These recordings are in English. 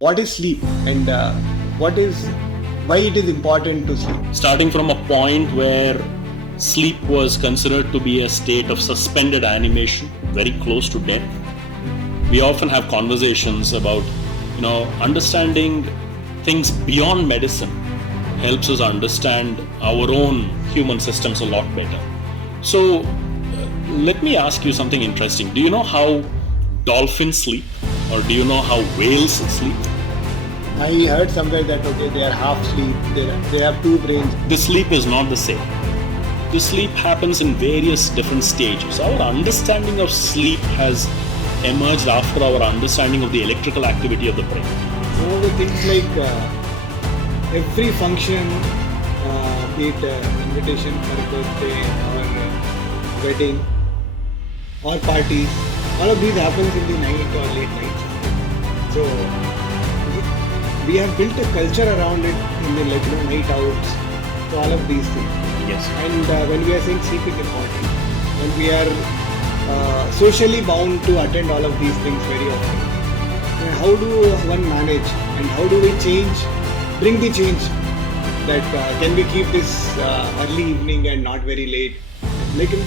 What is sleep and why it is important to sleep? Starting from a point where sleep was considered to be a state of suspended animation, very close to death. We often have conversations about, understanding things beyond medicine helps us understand our own human systems a lot better. So, let me ask you something interesting. Do you know how dolphins sleep? Or do you know how whales sleep? I heard somewhere that they are half sleep, they have two brains. The sleep is not the same. The sleep happens in various different stages. Our understanding of sleep has emerged after our understanding of the electrical activity of the brain. Some of the things like every function, be it invitation for a birthday or wedding or parties, all of these happens in the night or late nights. So we have built a culture around it in the night outs, so all of these things. Yes. And when we are saying sleep is important, when we are socially bound to attend all of these things very often, how do one manage and how do we bring the change that can we keep this early evening and not very late?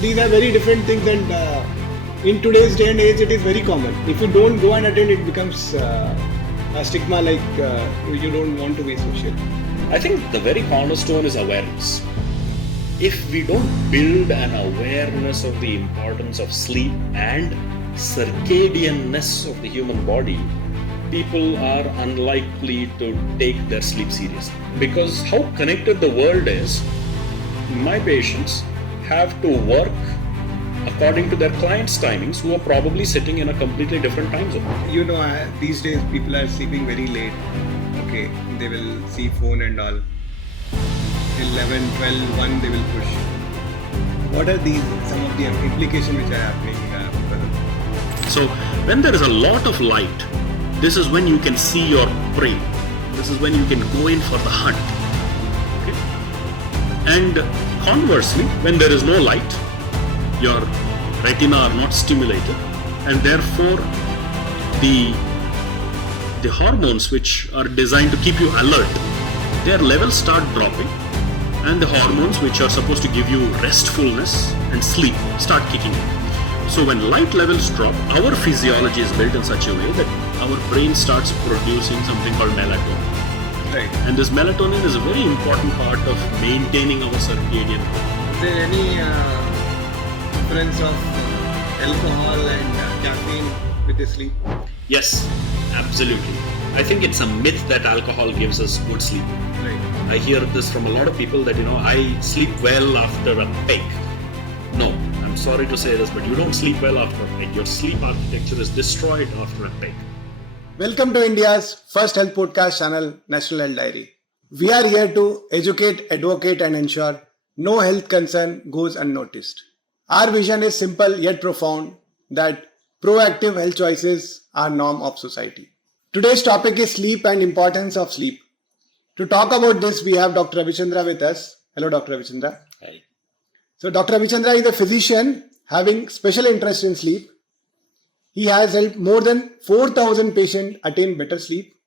These are very different things, and in today's day and age it is very common. If you don't go and attend, it becomes a stigma, you don't want to be social. I think the very cornerstone is awareness. If we don't build an awareness of the importance of sleep and circadianness of the human body, people are unlikely to take their sleep seriously. Because how connected the world is, my patients have to work according to their clients' timings, who are probably sitting in a completely different time zone. These days people are sleeping very late. Okay, they will see phone and all. 11, 12, 1 they will push. What are some of the implications which are happening? So when there is a lot of light, this is when you can see your prey. This is when you can go in for the hunt. Okay? And conversely, when there is no light, your retina are not stimulated, and therefore the hormones which are designed to keep you alert, their levels start dropping, and the hormones which are supposed to give you restfulness and sleep start kicking in. So when light levels drop, our physiology is built in such a way that our brain starts producing something called melatonin. Right. And this melatonin is a very important part of maintaining our circadian rhythm. Is there any difference of alcohol and caffeine with the sleep? Yes, absolutely. I think it's a myth that alcohol gives us good sleep. Right. I hear this from a lot of people that, I sleep well after a peg. No, I'm sorry to say this, but you don't sleep well after a peg. Your sleep architecture is destroyed after a peg. Welcome to India's first health podcast channel, National Health Diary. We are here to educate, advocate and ensure no health concern goes unnoticed. Our vision is simple yet profound, that proactive health choices are norm of society. Today's topic is sleep and importance of sleep. To talk about this, we have Dr. Ravi Chandra with us. Hello, Dr. Ravi Chandra. Hi. So, Dr. Ravi Chandra is a physician having special interest in sleep. He has helped more than 4,000 patients attain better sleep.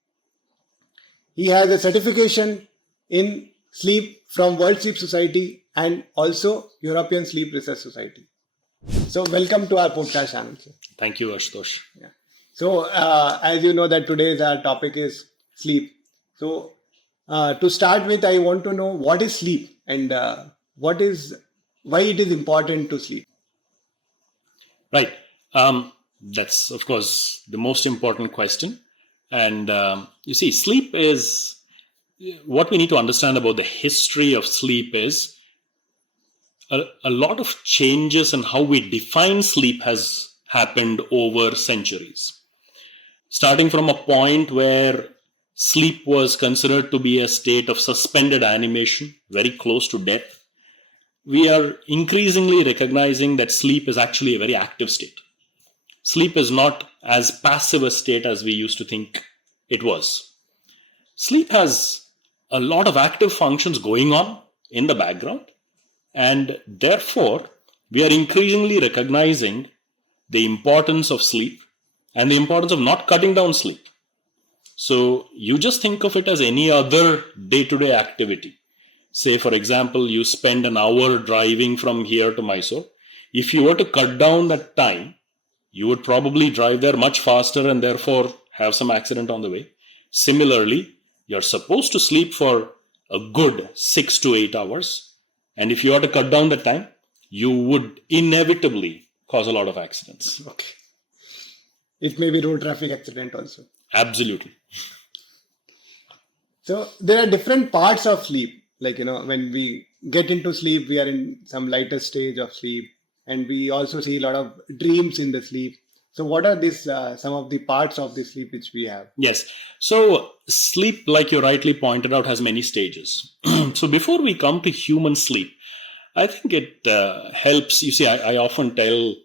He has a certification in sleep from World Sleep Society and also European Sleep Research Society. So, welcome to our podcast channel, sir. Thank you, Ashutosh. Yeah. So, as you know that today's our topic is sleep. So, to start with, I want to know what is sleep and why it is important to sleep. Right. That's, of course, the most important question. And you see, sleep is, what we need to understand about the history of sleep is a lot of changes in how we define sleep has happened over centuries. Starting from a point where sleep was considered to be a state of suspended animation, very close to death, we are increasingly recognizing that sleep is actually a very active state. Sleep is not as passive a state as we used to think it was. Sleep has a lot of active functions going on in the background, and therefore we are increasingly recognizing the importance of sleep and the importance of not cutting down sleep. So you just think of it as any other day-to-day activity. Say, for example, you spend an hour driving from here to Mysore. If you were to cut down that time, you would probably drive there much faster and therefore have some accident on the way. Similarly, you're supposed to sleep for a good 6 to 8 hours. And if you were to cut down the time, you would inevitably cause a lot of accidents. Okay. It may be road traffic accident also. Absolutely. So there are different parts of sleep. Like, when we get into sleep, we are in some lighter stage of sleep. And we also see a lot of dreams in the sleep. So what are these some of the parts of the sleep which we have? Yes. So sleep, like you rightly pointed out, has many stages. So before we come to human sleep, I think it helps. You see, I often tell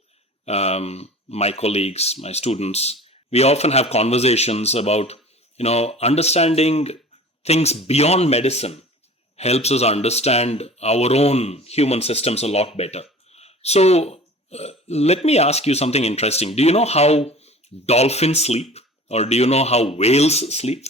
my colleagues, my students, we often have conversations about, understanding things beyond medicine helps us understand our own human systems a lot better. So let me ask you something interesting. Do you know how dolphins sleep, or do you know how whales sleep?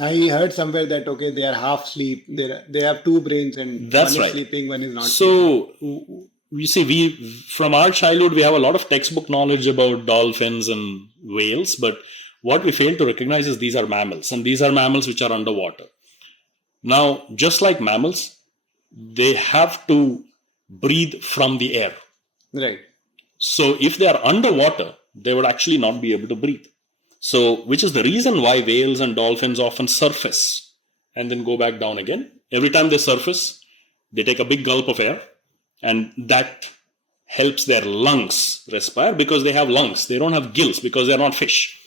I heard somewhere that, okay, they are half sleep. They have two brains, and That's one right. is sleeping, one is not sleeping. So you see, we from our childhood, we have a lot of textbook knowledge about dolphins and whales, but what we fail to recognize is these are mammals, and these are mammals which are underwater. Now, just like mammals, they have to breathe from the air. Right. So if they are underwater, they would actually not be able to breathe. So, which is the reason why whales and dolphins often surface and then go back down again. Every time they surface, they take a big gulp of air, and that helps their lungs respire because they have lungs. They don't have gills because they're not fish.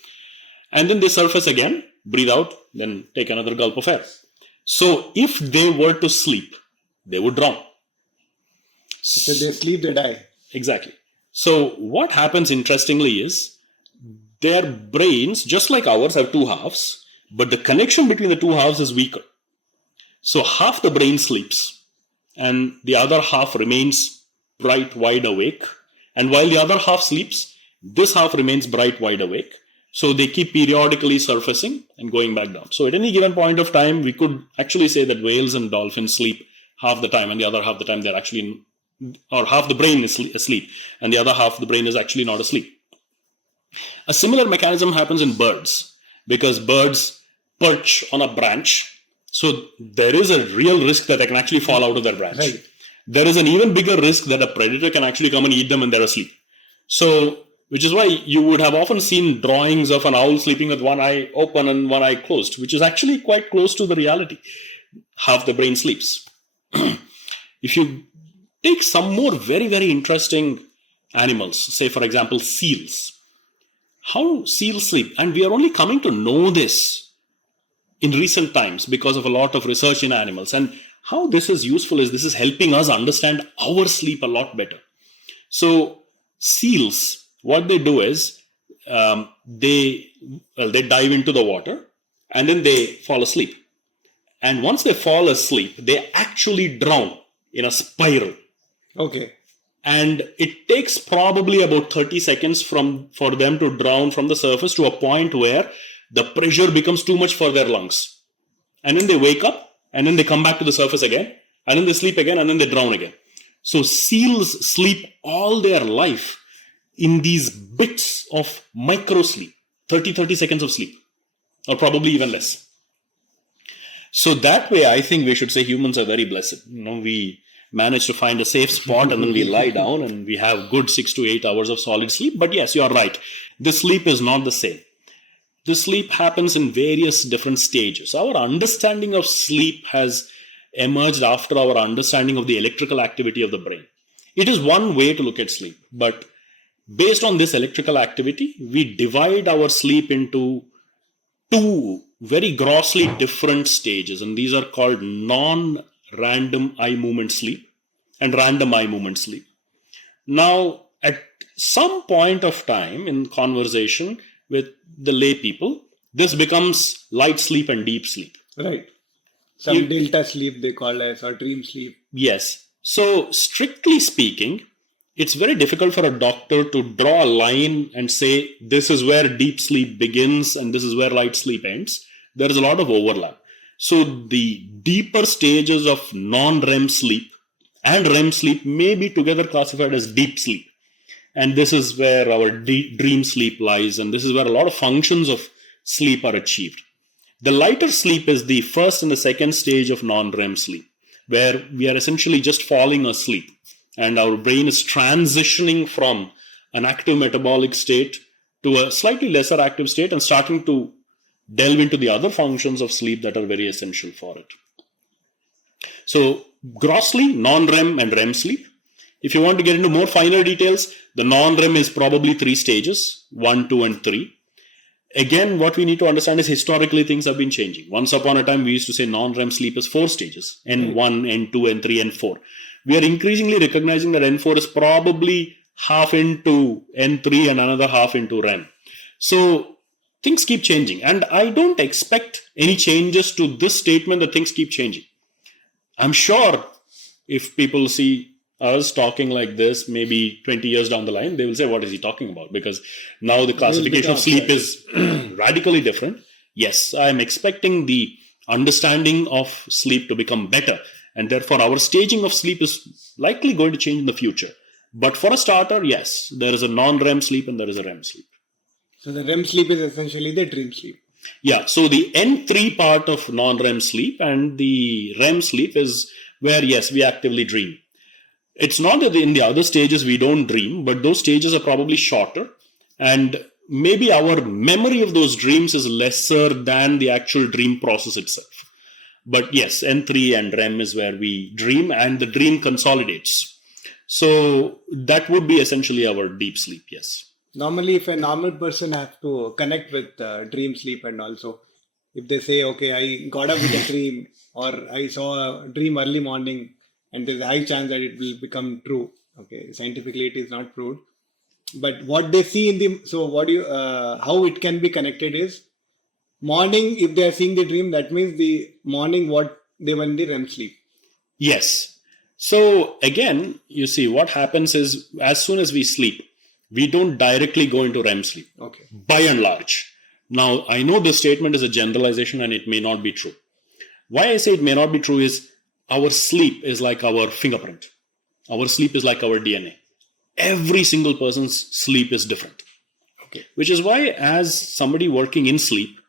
And then they surface again, breathe out, then take another gulp of air. So if they were to sleep, they would drown. So they sleep, they die. Exactly. So what happens interestingly is their brains, just like ours, have two halves, but the connection between the two halves is weaker. So half the brain sleeps and the other half remains bright, wide awake. And while the other half sleeps, this half remains bright, wide awake. So they keep periodically surfacing and going back down. So at any given point of time, we could actually say that whales and dolphins sleep half the time, and the other half the time they're actually, or half the brain is asleep, and the other half of the brain is actually not asleep. A similar mechanism happens in birds, because birds perch on a branch. So there is a real risk that they can actually fall out of their branch. Right. There is an even bigger risk that a predator can actually come and eat them when they're asleep. So, which is why you would have often seen drawings of an owl sleeping with one eye open and one eye closed, which is actually quite close to the reality. Half the brain sleeps. If you take some more very, very interesting animals, say for example seals, how seals sleep, and we are only coming to know this in recent times because of a lot of research in animals, and how this is useful is this is helping us understand our sleep a lot better. So seals, what they do is they dive into the water and then they fall asleep. And once they fall asleep, they actually drown in a spiral. Okay. And it takes probably about 30 seconds for them to drown from the surface to a point where the pressure becomes too much for their lungs. And then they wake up and then they come back to the surface again, and then they sleep again, and then they drown again. So seals sleep all their life in these bits of micro sleep, 30 seconds of sleep, or probably even less. So that way, I think we should say humans are very blessed. We manage to find a safe spot and then we lie down and we have good 6 to 8 hours of solid sleep. But yes, you're right. The sleep is not the same. The sleep happens in various different stages. Our understanding of sleep has emerged after our understanding of the electrical activity of the brain. It is one way to look at sleep, but based on this electrical activity, we divide our sleep into two very grossly different stages, and these are called non-random eye movement sleep and random eye movement sleep. Now, at some point of time in conversation with the lay people, this becomes light sleep and deep sleep. Right. Some delta sleep they call as, or dream sleep. Yes. So, strictly speaking, it's very difficult for a doctor to draw a line and say, this is where deep sleep begins and this is where light sleep ends. There is a lot of overlap. So the deeper stages of non-REM sleep and REM sleep may be together classified as deep sleep. And this is where our dream sleep lies, and this is where a lot of functions of sleep are achieved. The lighter sleep is the first and the second stage of non-REM sleep, where we are essentially just falling asleep and our brain is transitioning from an active metabolic state to a slightly lesser active state and starting to delve into the other functions of sleep that are very essential for it. So grossly, non-REM and REM sleep. If you want to get into more finer details, the non-REM is probably 3 stages, 1, 2, and 3. Again, what we need to understand is historically things have been changing. Once upon a time, we used to say non-REM sleep is 4 stages, N1, N2, N3, N4. We are increasingly recognizing that N4 is probably half into N3 and another half into REM. So things keep changing. And I don't expect any changes to this statement that things keep changing. I'm sure if people see us talking like this, maybe 20 years down the line, they will say, what is he talking about? Because now the classification of sleep is radically different. Yes, I am expecting the understanding of sleep to become better. And therefore, our staging of sleep is likely going to change in the future. But for a starter, yes, there is a non-REM sleep and there is a REM sleep. So the REM sleep is essentially the dream sleep. Yeah, so the N3 part of non-REM sleep and the REM sleep is where, yes, we actively dream. It's not that in the other stages we don't dream, but those stages are probably shorter. And maybe our memory of those dreams is lesser than the actual dream process itself. But yes, N3 and REM is where we dream and the dream consolidates. So that would be essentially our deep sleep, yes. Normally, if a normal person has to connect with dream sleep, and also if they say, okay, I got up with a dream or I saw a dream early morning and there's a high chance that it will become true. Okay, scientifically it is not proved. But what they see in the, so what do you, how it can be connected is morning, if they are seeing the dream, that means the morning what they were in the REM sleep. Yes. So again, you see what happens is as soon as we sleep, we don't directly go into REM sleep. Okay. By and large. Now, I know this statement is a generalization and it may not be true. Why I say it may not be true is our sleep is like our fingerprint. Our sleep is like our DNA. Every single person's sleep is different. Okay. Which is why as somebody working in sleep,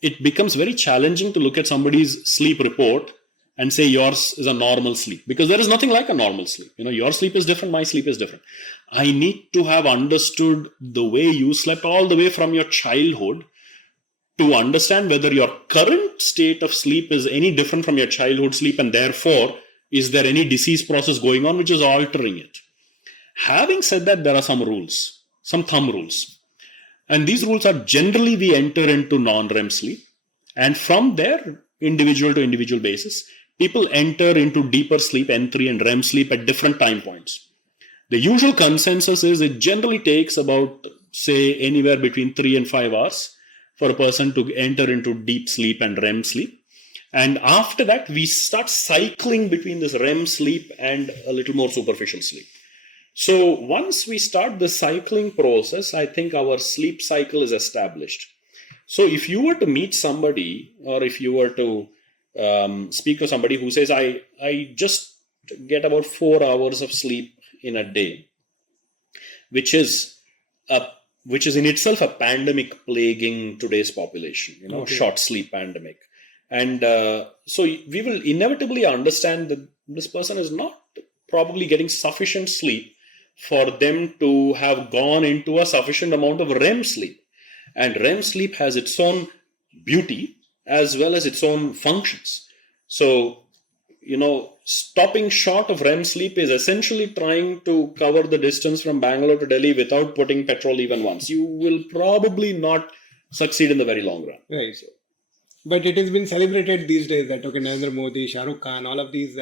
it becomes very challenging to look at somebody's sleep report and say yours is a normal sleep, because there is nothing like a normal sleep. You know, your sleep is different, my sleep is different. I need to have understood the way you slept all the way from your childhood to understand whether your current state of sleep is any different from your childhood sleep, and therefore is there any disease process going on which is altering it. Having said that, there are some rules, some thumb rules. And these rules are generally we enter into non-REM sleep, and from there, individual to individual basis, people enter into deeper sleep, N3 and REM sleep at different time points. The usual consensus is it generally takes about, say, anywhere between 3 and 5 hours for a person to enter into deep sleep and REM sleep. And after that, we start cycling between this REM sleep and a little more superficial sleep. So once we start the cycling process, I think our sleep cycle is established. So if you were to meet somebody, or if you were to speak to somebody who says, I just get about 4 hours of sleep in a day, which is in itself a pandemic plaguing today's population, Okay. Short sleep pandemic. And so we will inevitably understand that this person is not probably getting sufficient sleep for them to have gone into a sufficient amount of REM sleep. And REM sleep has its own beauty as well as its own functions. So, stopping short of REM sleep is essentially trying to cover the distance from Bangalore to Delhi without putting petrol even once. You will probably not succeed in the very long run. Right. But it has been celebrated these days that, okay, Narendra Modi, Shah Rukh Khan, all of these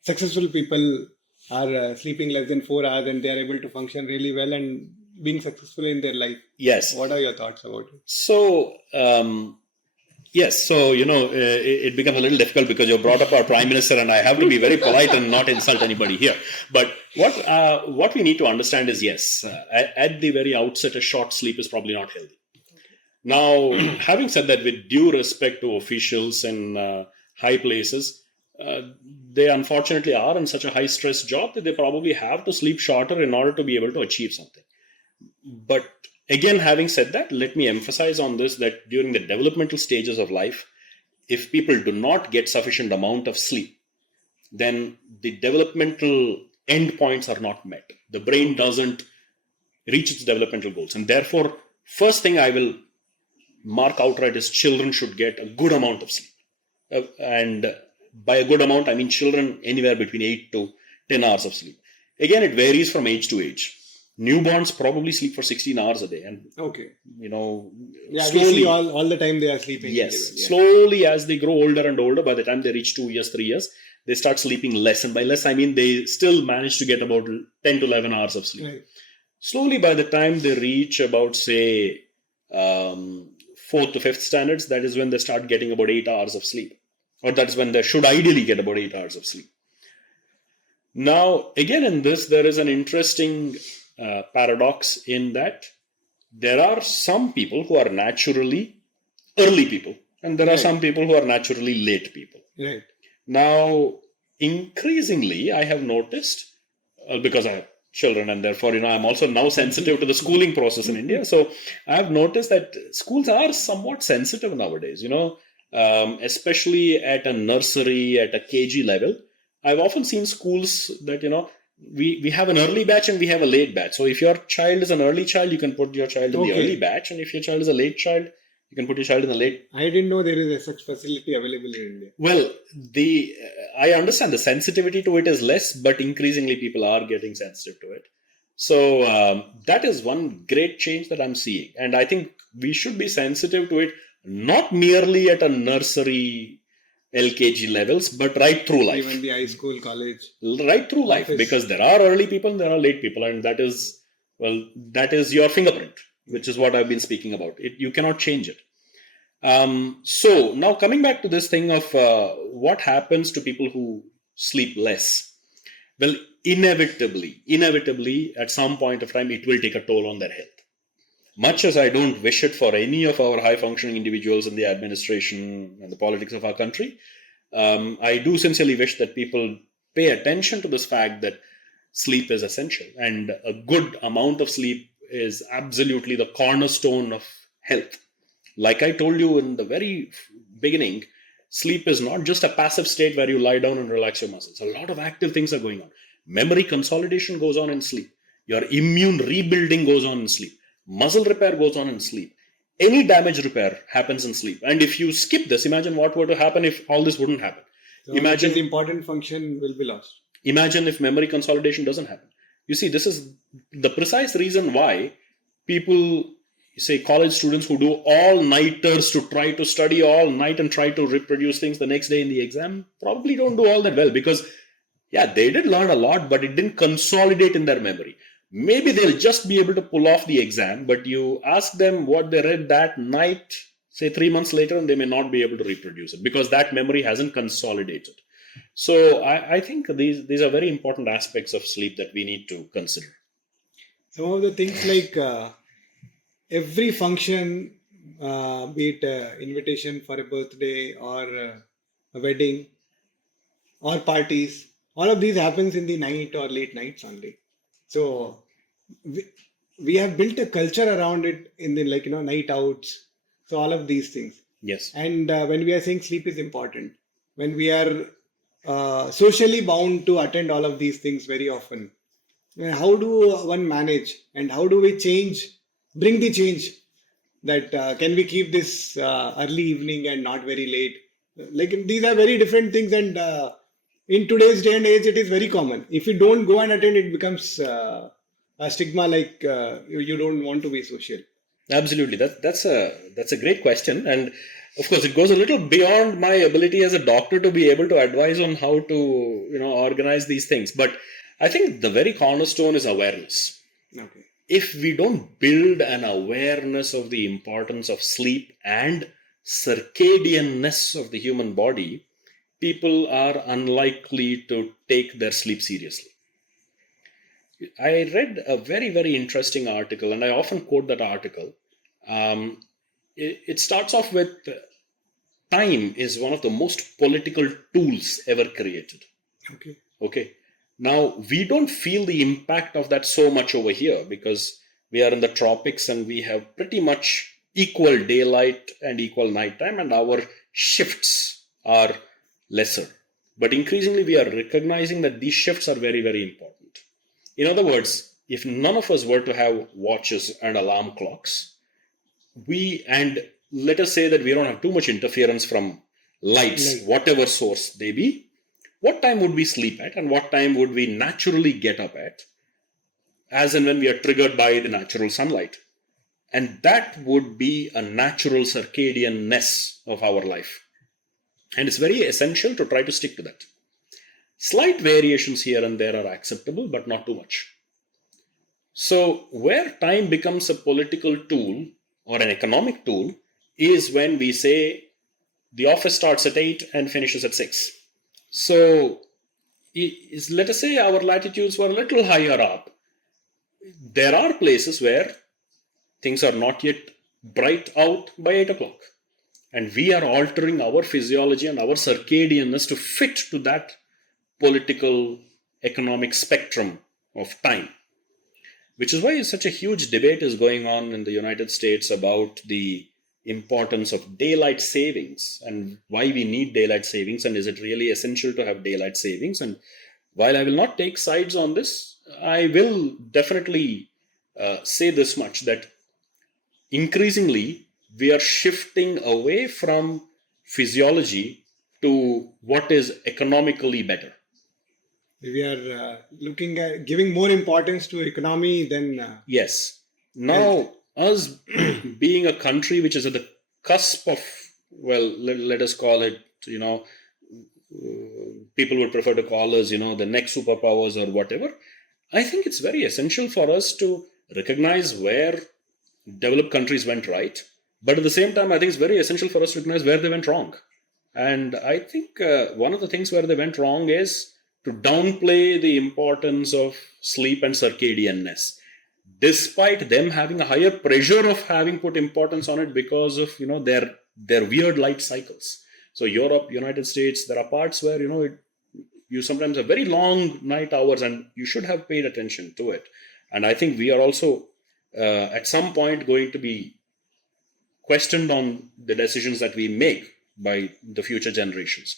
successful people are sleeping less than 4 hours and they are able to function really well and being successful in their life. Yes. What are your thoughts about it? So, Yes, so it becomes a little difficult because you brought up our prime minister, and I have to be very polite and not insult anybody here. But what we need to understand is, yes, at the very outset, a short sleep is probably not healthy. Now, having said that, with due respect to officials in high places, uh, they unfortunately are in such a high stress job that they probably have to sleep shorter in order to be able to achieve something. But again, having said that, let me emphasize on this that during the developmental stages of life, if people do not get sufficient amount of sleep, then the developmental endpoints are not met. The brain doesn't reach its developmental goals. And therefore, first thing I will mark outright is children should get a good amount of sleep. And by a good amount, I mean children anywhere between 8 to 10 hours of sleep. Again, it varies from age to age. Newborns probably sleep for 16 hours a day. And, Okay. Yeah, we slowly, see all the time they are sleeping. yes, Yeah. slowly as they grow older and older, by the time they reach 2 years, 3 years, they start sleeping less. And by less, I mean they still manage to get about 10 to 11 hours of sleep. Right. Slowly, by the time they reach about, say, fourth to fifth standards, that is when they start getting about 8 hours of sleep. Or that is when they should ideally get about 8 hours of sleep. Now, again, in this, there is an interesting paradox in that there are some people who are naturally early people, and there are Right. some people who are naturally late people. Right. Now, increasingly, I have noticed, because I have children, and therefore, I'm also now sensitive to the schooling process in India. So I have noticed that schools are somewhat sensitive nowadays, especially at a nursery, at a KG level. I've often seen schools that, we have an early batch and we have a late batch. So if your child is an early child, you can put your child in the Okay. early batch. And if your child is a late child, you can put your child in the late. I didn't know there is a such facility available in India. Well, I understand the sensitivity to it is less, but increasingly people are getting sensitive to it. So that is one great change that I'm seeing. And I think we should be sensitive to it, not merely at a nursery LKG levels, but right through life. Even the high school, college. Right through life, Office. because there are early people and there are late people, and that is your fingerprint, which is what I've been speaking about. You cannot change it. So now coming back to this thing of what happens to people who sleep less. Well, inevitably, at some point of time, it will take a toll on their health. Much as I don't wish it for any of our high-functioning individuals in the administration and the politics of our country, I do sincerely wish that people pay attention to this fact that sleep is essential, and a good amount of sleep is absolutely the cornerstone of health. Like I told you in the very beginning, sleep is not just a passive state where you lie down and relax your muscles. A lot of active things are going on. Memory consolidation goes on in sleep. Your immune rebuilding goes on in sleep. Muscle repair goes on in sleep. Any damage repair happens in sleep. And if you skip this, imagine what were to happen if all this wouldn't happen. So Imagine- this important function will be lost. Imagine if memory consolidation doesn't happen. You see, this is the precise reason why people, say college students who do all-nighters to try to study all night and try to reproduce things the next day in the exam, probably don't do all that well, because they did learn a lot, but it didn't consolidate in their memory. Maybe they'll just be able to pull off the exam, but you ask them what they read that night, say 3 months later, and they may not be able to reproduce it because that memory hasn't consolidated. So I think these are very important aspects of sleep that we need to consider. Some of the things like every function, be it invitation for a birthday or a wedding or parties, all of these happens in the night or late nights only. So we have built a culture around it in the night outs. So all of these things. Yes. And when we are saying sleep is important, when we are socially bound to attend all of these things very often, how do one manage and how do we bring the change that can we keep this early evening and not very late? Like these are very different things, and in today's day and age, it is very common. If you don't go and attend, it becomes a stigma, like you don't want to be social. Absolutely, that's a great question, and of course, it goes a little beyond my ability as a doctor to be able to advise on how to organize these things. But I think the very cornerstone is awareness. Okay. If we don't build an awareness of the importance of sleep and circadianness of the human body, people are unlikely to take their sleep seriously. I read a very, very interesting article, and I often quote that article. It starts off with time is one of the most political tools ever created. Okay. Now, we don't feel the impact of that so much over here because we are in the tropics and we have pretty much equal daylight and equal nighttime, and our shifts are lesser. But increasingly, we are recognizing that these shifts are very, very important. In other words, if none of us were to have watches and alarm clocks, and let us say that we don't have too much interference from lights, whatever source they be, what time would we sleep at and what time would we naturally get up at, as and when we are triggered by the natural sunlight? And that would be a natural circadianness of our life. And it's very essential to try to stick to that. Slight variations here and there are acceptable, but not too much. So where time becomes a political tool or an economic tool is when we say the office starts at 8 and finishes at 6. So let us say our latitudes were a little higher up. There are places where things are not yet bright out by 8 o'clock. And we are altering our physiology and our circadianness to fit to that political, economic spectrum of time. Which is why such a huge debate is going on in the United States about the importance of daylight savings and why we need daylight savings, and is it really essential to have daylight savings. And while I will not take sides on this, I will definitely say this much, that increasingly we are shifting away from physiology to what is economically better. We are looking at giving more importance to economy than yes. Now, us being a country which is at the cusp of, well, let us call it, people would prefer to call us, the next superpowers or whatever. I think it's very essential for us to recognize where developed countries went right. But at the same time, I think it's very essential for us to recognize where they went wrong. And I think one of the things where they went wrong is to downplay the importance of sleep and circadianness, despite them having a higher pressure of having put importance on it because of their weird light cycles. So Europe, United States, there are parts where you sometimes have very long night hours, and you should have paid attention to it. And I think we are also at some point going to be questioned on the decisions that we make by the future generations.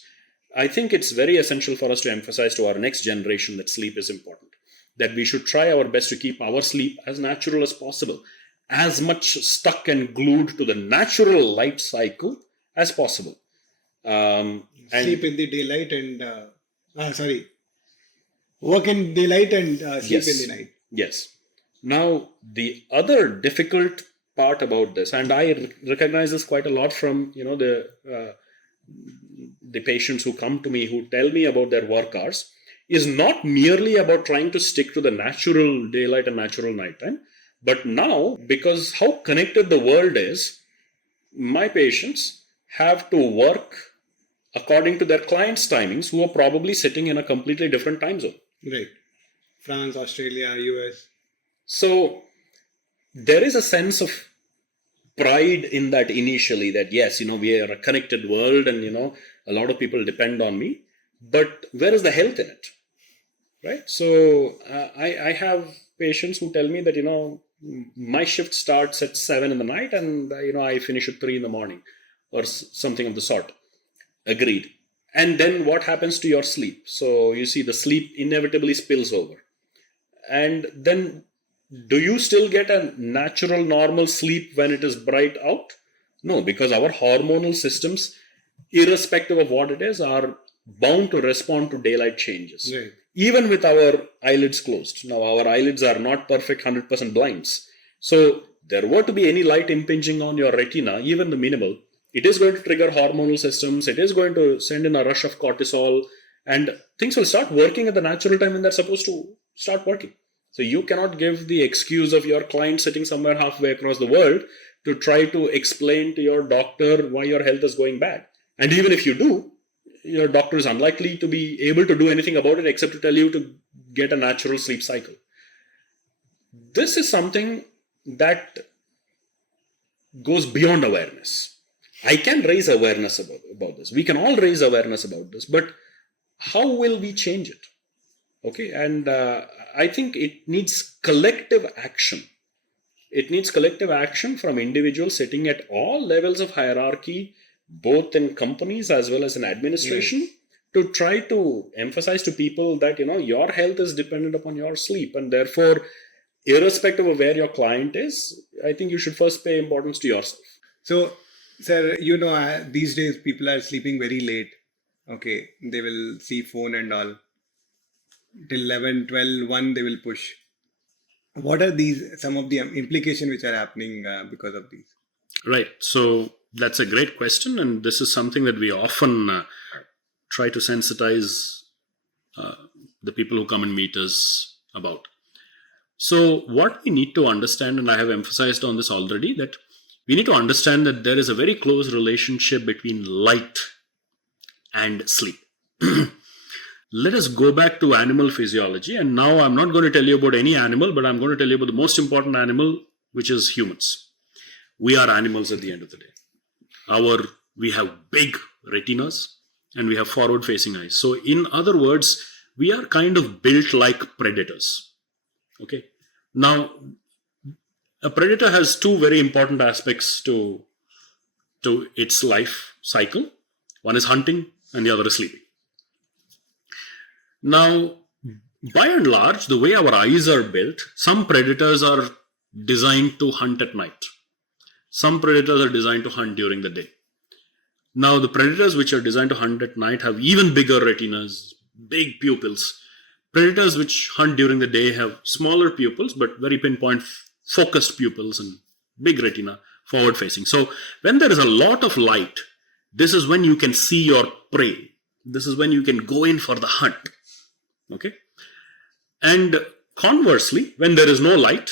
I think it's very essential for us to emphasize to our next generation that sleep is important, that we should try our best to keep our sleep as natural as possible, as much stuck and glued to the natural light cycle as possible. Sleep in the daylight and work in daylight and sleep in the night. Yes. Now, the other difficult part about this, and I recognize this quite a lot from the patients who come to me who tell me about their work hours, is not merely about trying to stick to the natural daylight and natural nighttime, but now, because how connected the world is, my patients have to work according to their clients' timings, who are probably sitting in a completely different time zone. Right. France, Australia, US. So there is a sense of pride in that initially, that yes, we are a connected world and, a lot of people depend on me. But where is the health in it? Right? So I have patients who tell me that, my shift starts at 7 in the night and, I finish at 3 in the morning or something of the sort. Agreed. And then what happens to your sleep? So you see the sleep inevitably spills over. And then do you still get a natural normal sleep when it is bright out? No, because our hormonal systems, irrespective of what it is, are bound to respond to daylight changes. Right. Even with our eyelids closed. Now, our eyelids are not perfect 100% blinds. So there were to be any light impinging on your retina, even the minimal, it is going to trigger hormonal systems. It is going to send in a rush of cortisol, and things will start working at the natural time when they're supposed to start working. So you cannot give the excuse of your client sitting somewhere halfway across the world to try to explain to your doctor why your health is going bad. And even if you do, your doctor is unlikely to be able to do anything about it except to tell you to get a natural sleep cycle. This is something that goes beyond awareness. I can raise awareness about this. We can all raise awareness about this, but how will we change it? Okay, and I think it needs collective action. It needs collective action from individuals sitting at all levels of hierarchy, both in companies as well as in administration, to try to emphasize to people that, your health is dependent upon your sleep, and therefore, irrespective of where your client is, I think you should first pay importance to yourself. So, sir, these days people are sleeping very late. Okay, they will see phone and all. Till 11, 12, 1 they will push. What are some of the implications which are happening because of these? Right. So that's a great question, and this is something that we often try to sensitize the people who come and meet us about. So what we need to understand, and I have emphasized on this already, that we need to understand that there is a very close relationship between light and sleep. Let us go back to animal physiology, and now I'm not going to tell you about any animal, but I'm going to tell you about the most important animal, which is humans. We are animals at the end of the day. We have big retinas and we have forward-facing eyes. So in other words, we are kind of built like predators. Okay. Now, a predator has two very important aspects to its life cycle. One is hunting and the other is sleeping. Now, by and large, the way our eyes are built, some predators are designed to hunt at night. Some predators are designed to hunt during the day. Now, the predators which are designed to hunt at night have even bigger retinas, big pupils. Predators which hunt during the day have smaller pupils, but very pinpoint focused pupils and big retina, forward facing. So, when there is a lot of light, this is when you can see your prey. This is when you can go in for the hunt. Okay. And conversely, when there is no light,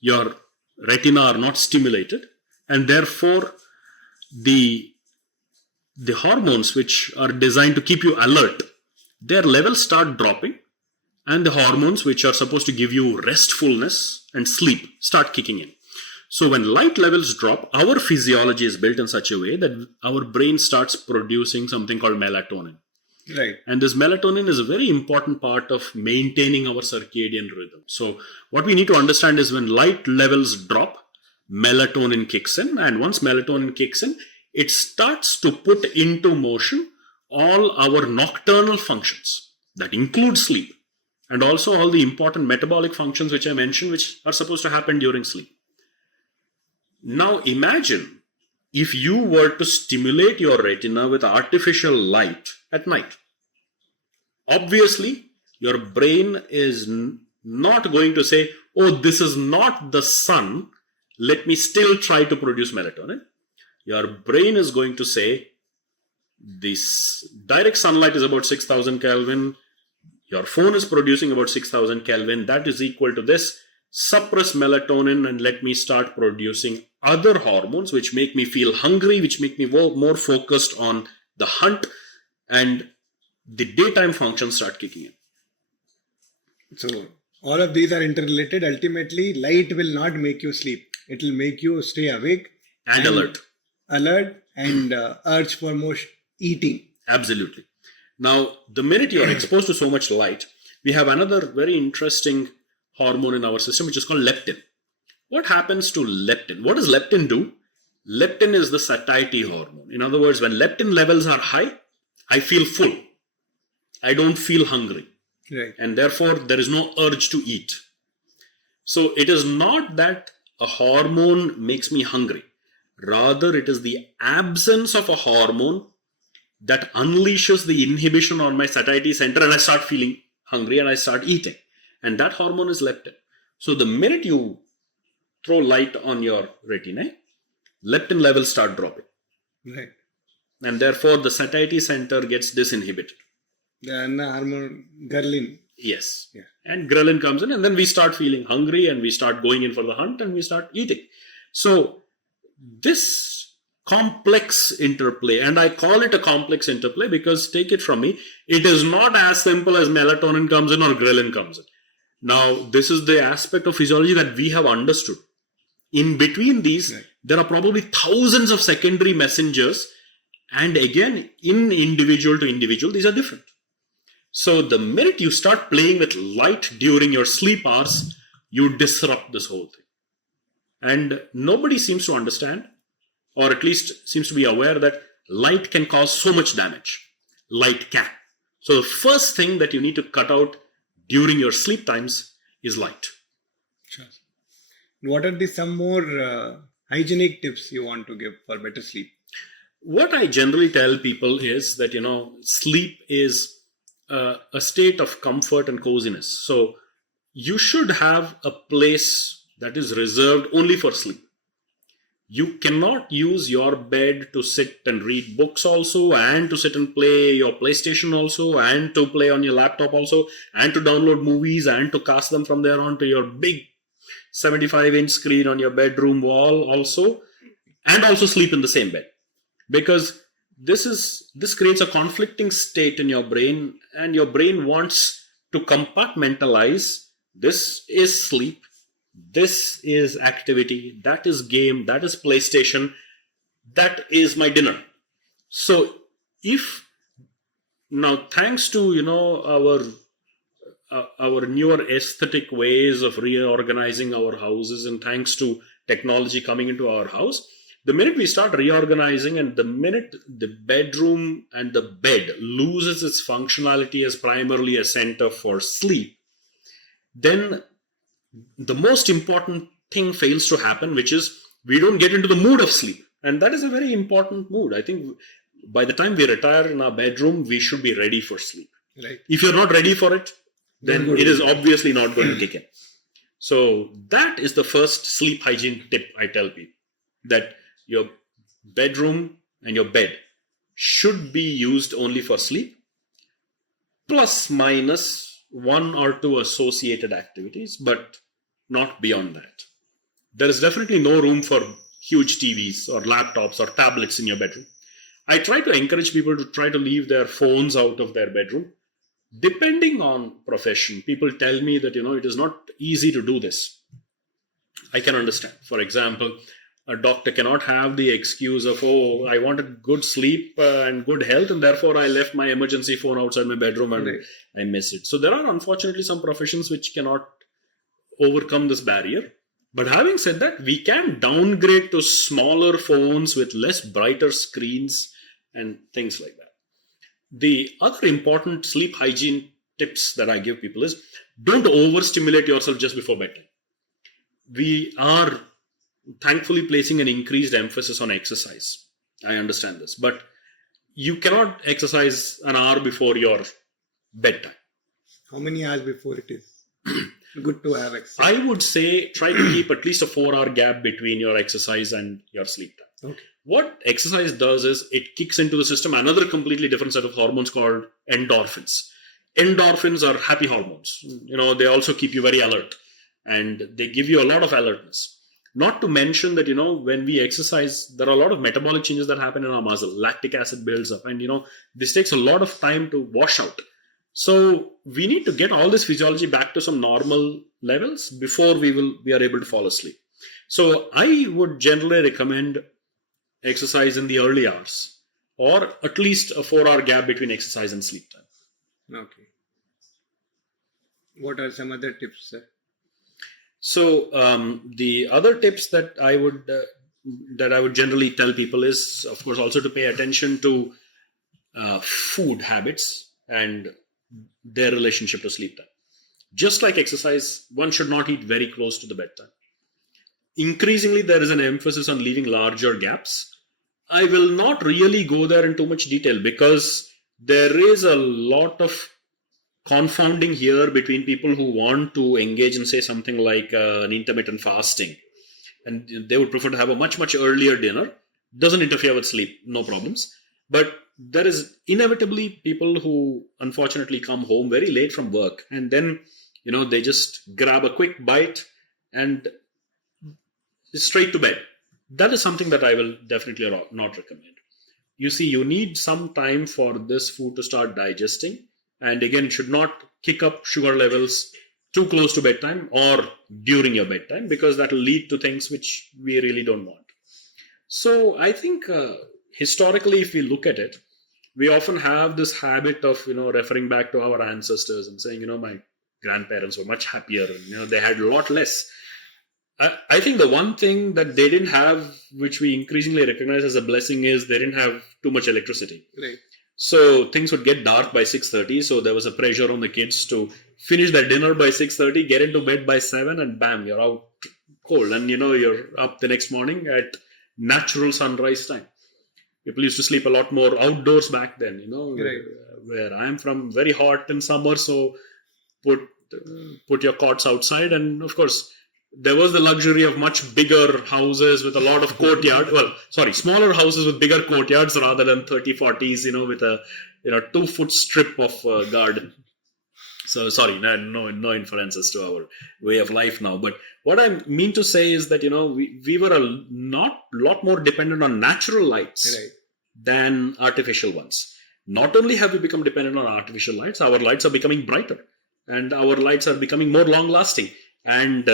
your retina are not stimulated, and therefore the hormones which are designed to keep you alert, their levels start dropping, and the hormones which are supposed to give you restfulness and sleep start kicking in. So when light levels drop, our physiology is built in such a way that our brain starts producing something called melatonin. Right. And this melatonin is a very important part of maintaining our circadian rhythm. So what we need to understand is when light levels drop, melatonin kicks in. And once melatonin kicks in, it starts to put into motion all our nocturnal functions. That includes sleep. And also all the important metabolic functions which I mentioned, which are supposed to happen during sleep. Now imagine if you were to stimulate your retina with artificial light at night. Obviously, your brain is not going to say, oh, this is not the sun, let me still try to produce melatonin. Your brain is going to say, this direct sunlight is about 6,000 Kelvin, your phone is producing about 6,000 Kelvin, that is equal to this, suppress melatonin and let me start producing other hormones which make me feel hungry, which make me more focused on the hunt, and the daytime functions start kicking in. So all of these are interrelated. Ultimately, light will not make you sleep. It will make you stay awake and alert and urge for more eating. Absolutely. Now, the minute you are exposed to so much light, we have another very interesting hormone in our system which is called leptin. What happens to leptin? What does leptin do? Leptin is the satiety hormone. In other words, when leptin levels are high, I feel full. I don't feel hungry. Right. And therefore, there is no urge to eat. So, it is not that a hormone makes me hungry. Rather, it is the absence of a hormone that unleashes the inhibition on my satiety center and I start feeling hungry and I start eating. And that hormone is leptin. So, the minute you throw light on your retina, leptin levels start dropping. Right. And therefore, the satiety center gets disinhibited. The hormone ghrelin. Yes. Yeah. And ghrelin comes in, and then we start feeling hungry, and we start going in for the hunt, and we start eating. So this complex interplay, and I call it a complex interplay because, take it from me, it is not as simple as melatonin comes in or ghrelin comes in. Now, this is the aspect of physiology that we have understood. In between these, Right. there are probably thousands of secondary messengers, and again, in individual to individual, these are different. So the minute you start playing with light during your sleep hours, you disrupt this whole thing. And nobody seems to understand, or at least seems to be aware, that light can cause so much damage. Light can. So the first thing that you need to cut out during your sleep times is light. Sure. What are some more hygienic tips you want to give for better sleep? What I generally tell people is that, sleep is a state of comfort and coziness. So you should have a place that is reserved only for sleep. You cannot use your bed to sit and read books also, and to sit and play your PlayStation also, and to play on your laptop also, and to download movies, and to cast them from there on to your big 75-inch screen on your bedroom wall also, and also sleep in the same bed. Because this creates a conflicting state in your brain, and your brain wants to compartmentalize. This is sleep, this is activity, that is game, that is PlayStation, that is my dinner. So if now, thanks to our newer aesthetic ways of reorganizing our houses, and thanks to technology coming into our house, the minute we start reorganizing, and the minute the bedroom and the bed loses its functionality as primarily a center for sleep, then the most important thing fails to happen, which is we don't get into the mood of sleep. And that is a very important mood. I think by the time we retire in our bedroom, we should be ready for sleep. Right. If you're not ready for it, then it is obviously not going to kick in. So that is the first sleep hygiene tip I tell people, that your bedroom and your bed should be used only for sleep, plus minus one or two associated activities, but not beyond that. There is definitely no room for huge TVs or laptops or tablets in your bedroom. I try to encourage people to try to leave their phones out of their bedroom. Depending on profession, people tell me that, it is not easy to do this. I can understand. For example, a doctor cannot have the excuse of, I wanted good sleep and good health, and therefore I left my emergency phone outside my bedroom and Right. I missed it. So there are unfortunately some professions which cannot overcome this barrier. But having said that, we can downgrade to smaller phones with less brighter screens and things like that. The other important sleep hygiene tips that I give people is, don't overstimulate yourself just before bedtime. We are thankfully placing an increased emphasis on exercise. I understand this, but you cannot exercise an hour before your bedtime. How many hours before it is good to have exercise? I would say try to keep at least a 4-hour gap between your exercise and your sleep time. Okay. What exercise does is it kicks into the system another completely different set of hormones called endorphins. Endorphins are happy hormones. They also keep you very alert, and they give you a lot of alertness. Not to mention that, when we exercise, there are a lot of metabolic changes that happen in our muscle. Lactic acid builds up, and, this takes a lot of time to wash out. So we need to get all this physiology back to some normal levels before we are able to fall asleep. So I would generally recommend exercise in the early hours, or at least a 4-hour gap between exercise and sleep time. Okay. What are some other tips, sir? So the other tips that I would generally tell people is, of course, also to pay attention to food habits and their relationship to sleep time. Just like exercise, one should not eat very close to the bedtime. Increasingly, there is an emphasis on leaving larger gaps. I will not really go there in too much detail, because there is a lot of confounding here between people who want to engage in, say, something like an intermittent fasting, and they would prefer to have a much, much earlier dinner. Doesn't interfere with sleep, no problems. But there is inevitably people who unfortunately come home very late from work, and then they just grab a quick bite and straight to bed. That is something that I will definitely not recommend. You see, you need some time for this food to start digesting, and again, it should not kick up sugar levels too close to bedtime or during your bedtime, because that will lead to things which we really don't want. So I think historically, if we look at it, we often have this habit of referring back to our ancestors and saying, my grandparents were much happier, and they had a lot less. I think the one thing that they didn't have, which we increasingly recognize as a blessing, is they didn't have too much electricity. Right. So things would get dark by 6:30. So there was a pressure on the kids to finish their dinner by 6:30, get into bed by 7, and bam, you're out cold. And you're up the next morning at natural sunrise time. People used to sleep a lot more outdoors back then, Right. Where I'm from, very hot in summer. So put your cots outside, and of course, there was the luxury of much bigger houses with a lot of courtyard. Smaller houses with bigger courtyards rather than 30-40s, with a 2-foot strip of garden. So sorry, no inferences to our way of life now. But what I mean to say is that we were a lot more dependent on natural lights Right. than artificial ones. Not only have we become dependent on artificial lights, our lights are becoming brighter, and our lights are becoming more long lasting. And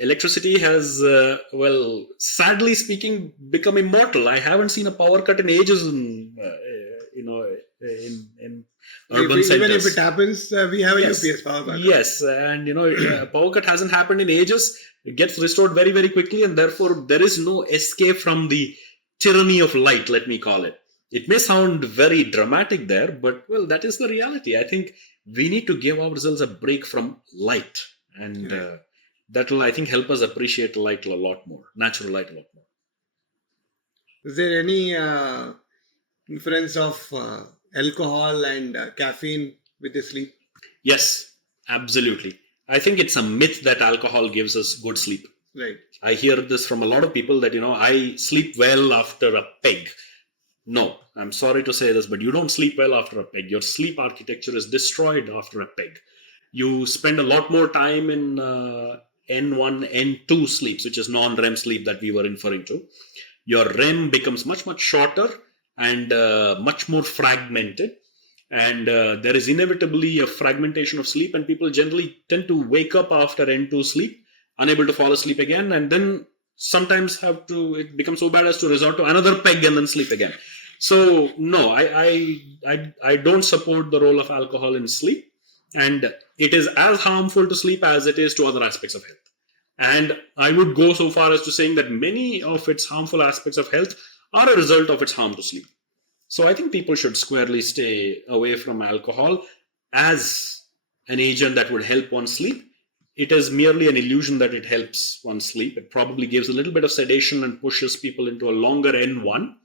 electricity has, sadly speaking, become immortal. I haven't seen a power cut in ages in urban centers. Even if it happens, we have a Yes. UPS power backup. Yes, and a power cut hasn't happened in ages. It gets restored very, very quickly, and therefore there is no escape from the tyranny of light, let me call it. It may sound very dramatic there, but that is the reality. I think we need to give ourselves a break from light, and that will, I think, help us appreciate light a lot more, natural light a lot more. Is there any influence of alcohol and caffeine with the sleep? Yes, absolutely. I think it's a myth that alcohol gives us good sleep. Right. I hear this from a lot of people that, I sleep well after a peg. No, I'm sorry to say this, but you don't sleep well after a peg. Your sleep architecture is destroyed after a peg. You spend a lot more time in N1, N2 sleeps, which is non-REM sleep that we were referring to. Your REM becomes much, much shorter and much more fragmented. And there is inevitably a fragmentation of sleep, and people generally tend to wake up after N2 sleep, unable to fall asleep again, and then sometimes it becomes so bad as to resort to another peg and then sleep again. So no, I don't support the role of alcohol in sleep, and it is as harmful to sleep as it is to other aspects of health. And I would go so far as to saying that many of its harmful aspects of health are a result of its harm to sleep. So I think people should squarely stay away from alcohol as an agent that would help one sleep. It is merely an illusion that it helps one sleep. It probably gives a little bit of sedation and pushes people into a longer N1.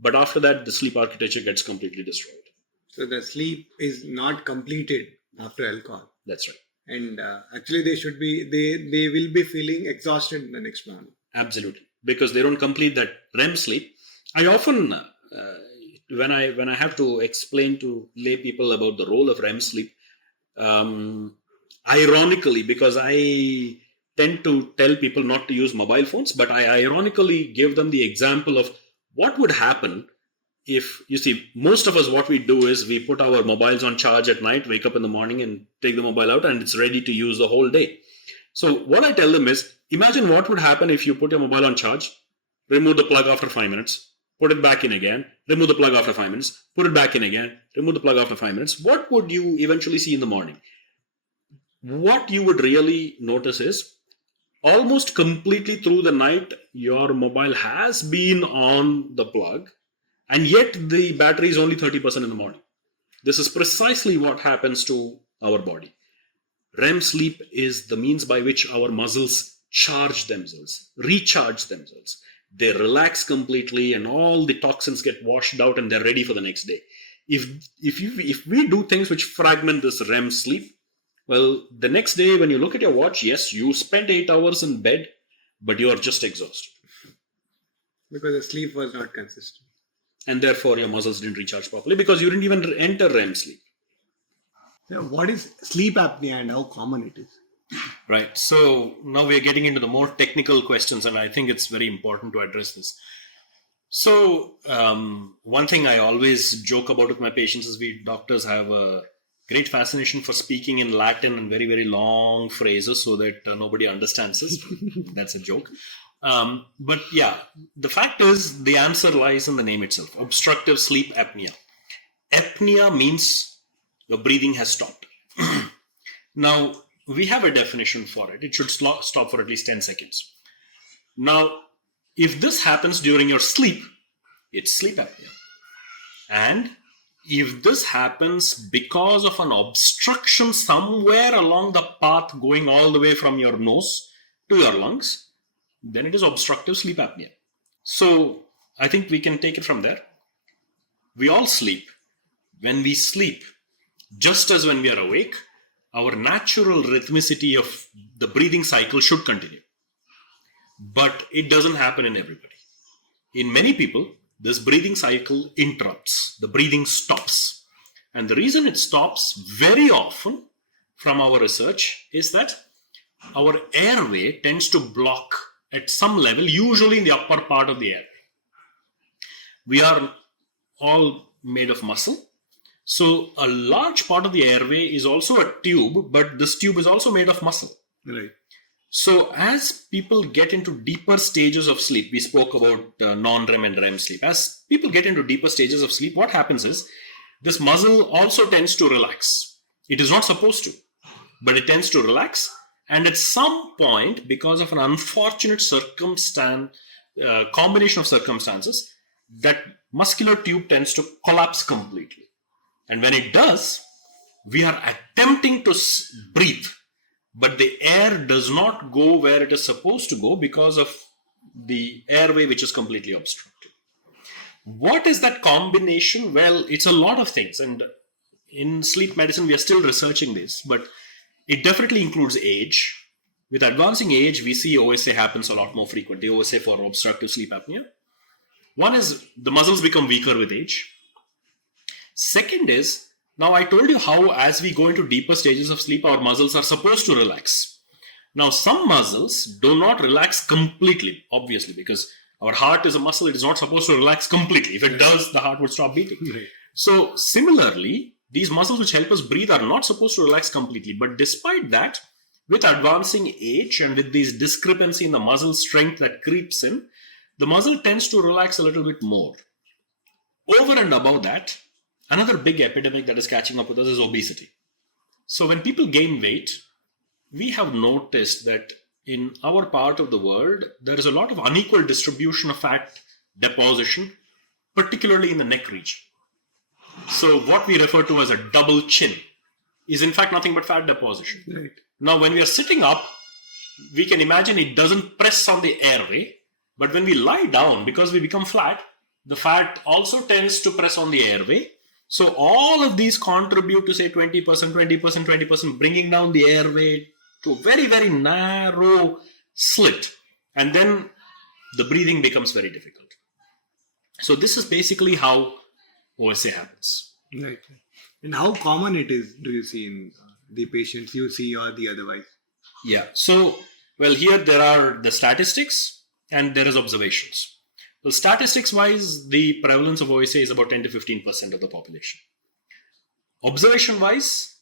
But after that, the sleep architecture gets completely destroyed. So the sleep is not completed after alcohol. That's right. And actually they will be feeling exhausted in the next morning. Absolutely. Because they don't complete that REM sleep. I often, when I have to explain to lay people about the role of REM sleep, ironically, because I tend to tell people not to use mobile phones, but I ironically give them the example of what would happen if, you see, most of us, what we do is we put our mobiles on charge at night, wake up in the morning and take the mobile out, and it's ready to use the whole day. So what I tell them is, imagine what would happen if you put your mobile on charge, remove the plug after 5 minutes, put it back in again, remove the plug after 5 minutes, put it back in again, remove the plug after 5 minutes. What would you eventually see in the morning? What you would really notice is, almost completely through the night, your mobile has been on the plug, and yet the battery is only 30% in the morning. This is precisely what happens to our body. REM sleep is the means by which our muscles charge themselves, recharge themselves. They relax completely, and all the toxins get washed out, and they're ready for the next day. If we do things which fragment this REM sleep, well, the next day when you look at your watch, yes, you spent 8 hours in bed, but you are just exhausted. Because the sleep was not consistent. and therefore your muscles didn't recharge properly because you didn't even enter REM sleep. What is sleep apnea and how common it is? Right. So now we are getting into the more technical questions, and I think it's very important to address this. So one thing I always joke about with my patients is we doctors have a great fascination for speaking in Latin and very, very long phrases so that nobody understands us. That's a joke. But yeah, the fact is the answer lies in the name itself, obstructive sleep apnea. Apnea means your breathing has stopped. Now, we have a definition for it. It should stop for at least 10 seconds. Now, if this happens during your sleep, it's sleep apnea. And if this happens because of an obstruction somewhere along the path going all the way from your nose to your lungs, then it is obstructive sleep apnea. So I think we can take it from there. We all sleep. When we sleep, just as when we are awake, our natural rhythmicity of the breathing cycle should continue. But it doesn't happen in everybody. In many people, this breathing cycle interrupts. The breathing stops. And the reason it stops very often from our research is that our airway tends to block at some level, usually in the upper part of the airway. We are all made of muscle. So a large part of the airway is also a tube, but this tube is also made of muscle. Right. So as people get into deeper stages of sleep, we spoke about non-REM and REM sleep. As people get into deeper stages of sleep, what happens is this muscle also tends to relax. It is not supposed to, but it tends to relax. And at some point, because of an unfortunate combination of circumstances, that muscular tube tends to collapse completely. And when it does, we are attempting to breathe, but the air does not go where it is supposed to go because of the airway which is completely obstructed. What is that combination? Well, it's a lot of things. And in sleep medicine, we are still researching this, but it definitely includes age. With advancing age, we see OSA happens a lot more frequently, OSA for obstructive sleep apnea. One is the muscles become weaker with age. Second is, now I told you how as we go into deeper stages of sleep, our muscles are supposed to relax. Now, some muscles do not relax completely, obviously, because our heart is a muscle. It is not supposed to relax completely. If it does, the heart would stop beating. Right. So similarly, these muscles which help us breathe are not supposed to relax completely. But despite that, with advancing age and with this discrepancy in the muscle strength that creeps in, the muscle tends to relax a little bit more. Over and above that, another big epidemic that is catching up with us is obesity. So when people gain weight, we have noticed that in our part of the world, there is a lot of unequal distribution of fat deposition, particularly in the neck region. So what we refer to as a double chin is in fact nothing but fat deposition. Right. Now when we are sitting up, we can imagine it doesn't press on the airway, but when we lie down, because we become flat, the fat also tends to press on the airway. So all of these contribute to say 20%, 20%, 20%, bringing down the airway to a very, very narrow slit. And then the breathing becomes very difficult. So this is basically how OSA happens. Right. And how common it is, do you see in the patients you see or the otherwise? Yeah. So, well, here there are the statistics and there is observations. Well, statistics wise, the prevalence of OSA is about 10 to 15% of the population. Observation wise,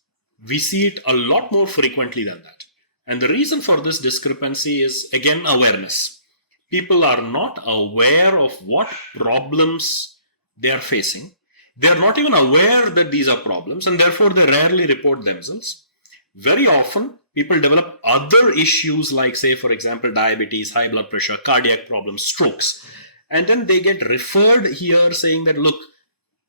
we see it a lot more frequently than that. And the reason for this discrepancy is, again, awareness. People are not aware of what problems they are facing. They are not even aware that these are problems, and therefore they rarely report themselves. Very often, people develop other issues like, say, for example, diabetes, high blood pressure, cardiac problems, strokes. And then they get referred here saying that, look,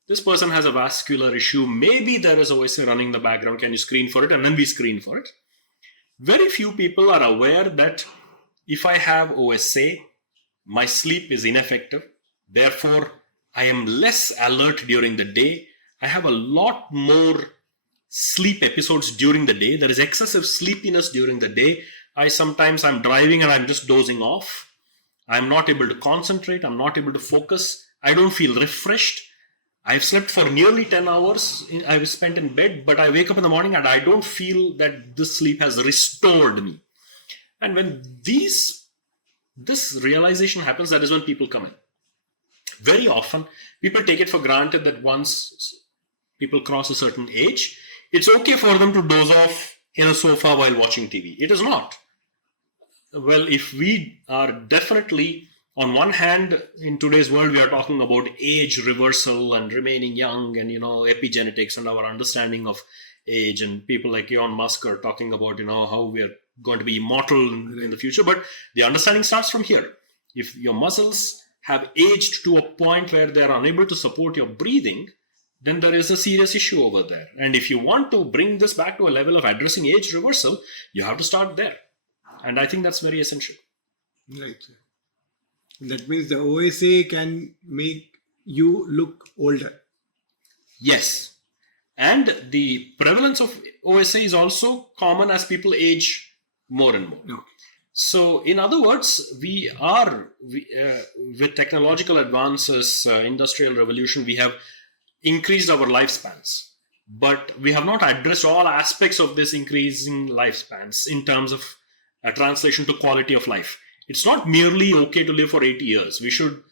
this person has a vascular issue. Maybe there is OSA running in the background. Can you screen for it? And then we screen for it. Very few people are aware that if I have OSA, my sleep is ineffective. Therefore, I am less alert during the day. I have a lot more sleep episodes during the day. There is excessive sleepiness during the day. I'm driving and I'm just dozing off. I'm not able to concentrate. I'm not able to focus. I don't feel refreshed. I've slept for nearly 10 hours. I've spent in bed, but I wake up in the morning and I don't feel that this sleep has restored me. And when this realization happens, that is when people come in. Very often, people take it for granted that once people cross a certain age, it's okay for them to doze off in a sofa while watching TV. It is not. Well, if we are definitely, on one hand, in today's world, we are talking about age reversal and remaining young and, epigenetics and our understanding of age, and people like Elon Musk are talking about, how we are going to be immortal in the future. But the understanding starts from here. If your muscles have aged to a point where they're unable to support your breathing, then there is a serious issue over there. And if you want to bring this back to a level of addressing age reversal, you have to start there. And I think that's very essential. Right. That means the OSA can make you look older. Yes. And the prevalence of OSA is also common as people age more and more. Okay. So, in other words, with technological advances, industrial revolution, we have increased our lifespans. But we have not addressed all aspects of this increasing lifespans in terms of a translation to quality of life. It's not merely okay to live for 80 years. We should,